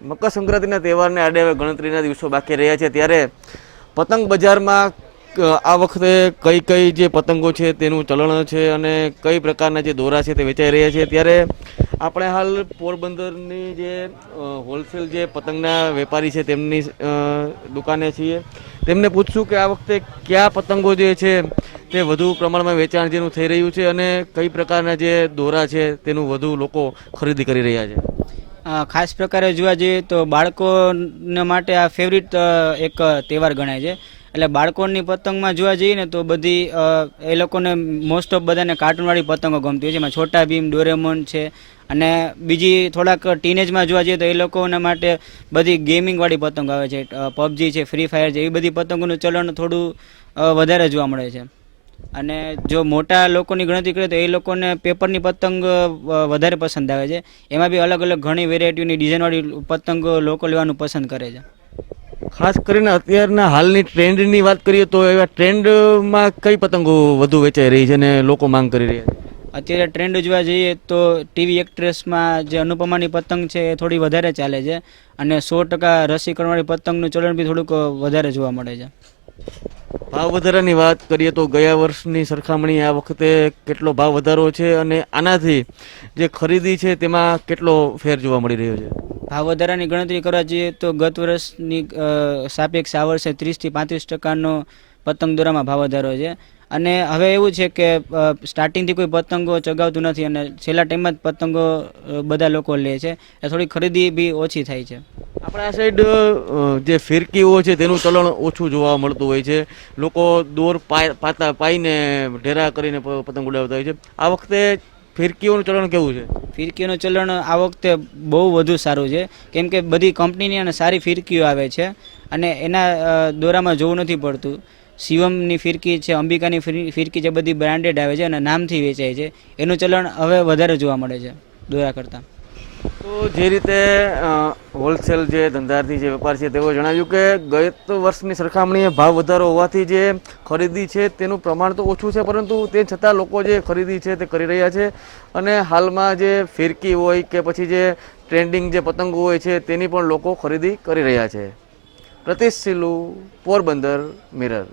મકર સંક્રાંતિના તહેવારને આડે હવે ગણતરીના દિવસો બાકી રહ્યા છે. ત્યારે પતંગ બજારમાં આ વખતે કઈ કઈ જે પતંગો છે તેનું ચલણ છે અને કઈ પ્રકારના જે દોરા છે તે વેચાઈ રહ્યા છે. ત્યારે આપણે હાલ પોરબંદરની જે હોલસેલ જે પતંગના વેપારી છે તેમની દુકાને છીએ. તેમને પૂછશું કે આ વખતે કયા પતંગો જે છે તે વધુ પ્રમાણમાં વેચાણ જેનું થઈ રહ્યું છે અને કઈ પ્રકારના જે દોરા છે તેનું વધુ લોકો ખરીદી કરી રહ્યા છે. ખાસ પ્રકારે જોવા જઈએ તો બાળકોને માટે આ ફેવરિટ એક તહેવાર ગણાય છે. એટલે બાળકોની પતંગમાં જોવા જઈએ ને તો બધી એ લોકોને મોસ્ટ ઓફ બધાને કાર્ટૂનવાળી પતંગો ગમતી હોય છે. એમાં છોટા ભીમ, ડોરેમોન છે અને બીજી થોડાક ટીનેજમાં જોવા જઈએ તો એ લોકોના માટે બધી ગેમિંગવાળી પતંગો આવે છે. પબજી છે ફ્રી ફાયર છે એ બધી પતંગોનું ચલણ થોડું વધારે જોવા મળે છે. અને જો મોટા લોકોની ગણતરી કરીએ તો એ લોકોને પેપરની પતંગ વધારે પસંદ આવે છે. એમાં બી અલગ અલગ ઘણી વેરાયટીની ડિઝાઇનવાળી પતંગ લોકો લેવાનું પસંદ કરે છે. ખાસ કરીને અત્યારના હાલની ટ્રેન્ડની વાત કરીએ તો એવા ટ્રેન્ડમાં કઈ પતંગો વધુ વેચાઈ રહી છે અને લોકો માંગ કરી રહ્યા છે? અત્યારે ટ્રેન્ડ જોવા જઈએ તો ટીવી એક્ટ્રેસમાં જે અનુપમાની પતંગ છે એ થોડી વધારે ચાલે છે અને સો ટકા રસીકરણવાળી પતંગનું ચલણ બી થોડુંક વધારે જોવા મળે છે. ભાવ વધારાની વાત કરીએ તો ગયા વર્ષની સરખામણી આ વખતે કેટલો ભાવ વધારો છે અને આનાથી જે ખરીદી છે તેમાં કેટલો ફેર જોવા મળી રહ્યો છે? ભાવ વધારાની ગણતરી કરવા જઈએ તો ગત વર્ષની સાપેક્ષ આ વર્ષે ત્રીસથી પાંત્રીસ ટકાનો પતંગ દોરામાં ભાવ વધારો છે. અને હવે એવું છે કે સ્ટાર્ટિંગથી કોઈ પતંગો ચગાવતું નથી અને છેલ્લા ટાઈમમાં જ પતંગો બધા લોકો લે છે. એટલે થોડી ખરીદી બી ઓછી થાય છે. આપણા સાઈડ જે ફિરકીઓ છે તેનું ચલણ ઓછું જોવા મળતું હોય છે. લોકો દોર પાતા પાઈને ઢેરા કરીને પતંગ ઉડાવતા હોય છે. આ વખતે ફિરકીઓનું ચલણ કેવું છે? ફિરકીઓનું ચલણ આ વખતે બહુ વધુ સારું છે. કેમ કે બધી કંપનીની અને સારી ફિરકીઓ આવે છે. અને એના દોરામાં જોવું નથી પડતું. શિવમની ફિરકી છે, અંબિકાની ફિરકી છે, બધી બ્રાન્ડેડ આવે છે અને નામથી વેચાય છે. એનું ચલણ હવે વધારે જોવા મળે છે, દોરા કરતાં. તો જે રીતે હોલસેલ જે ધંધાર્થી જે વેપાર છે તેઓ જણાવ્યું કે ગત વર્ષની સરખામણીએ ભાવ વધારો હોવાથી જે ખરીદી છે તેનું પ્રમાણ તો ઓછું છે, પરંતુ તે છતાં લોકો જે ખરીદી છે તે કરી રહ્યા છે. અને હાલમાં જે ફિરકી હોય કે પછી જે ટ્રેન્ડિંગ જે પતંગો હોય છે તેની પણ લોકો ખરીદી કરી રહ્યા છે. પ્રતિશ પોરબંદર, મિરર.